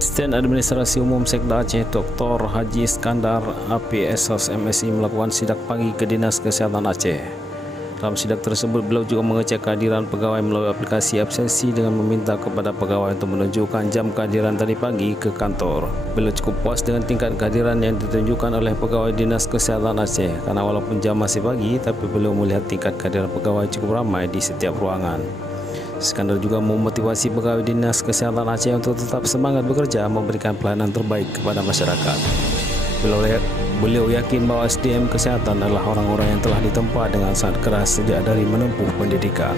Asisten Administrasi Umum Sekda Aceh Dr. Haji Iskandar APSH MSI melakukan sidak pagi ke Dinas Kesehatan Aceh. Dalam sidak tersebut, beliau juga mengecek kehadiran pegawai melalui aplikasi absensi dengan meminta kepada pegawai untuk menunjukkan jam kehadiran tadi pagi ke kantor. Beliau cukup puas dengan tingkat kehadiran yang ditunjukkan oleh pegawai Dinas Kesehatan Aceh karena walaupun jam masih pagi, tapi beliau melihat tingkat kehadiran pegawai cukup ramai di setiap ruangan. Iskandar juga memotivasi pegawai Dinas Kesehatan Aceh untuk tetap semangat bekerja memberikan pelayanan terbaik kepada masyarakat. Beliau yakin bahwa SDM kesehatan adalah orang-orang yang telah ditempa dengan sangat keras sejak dari menempuh pendidikan.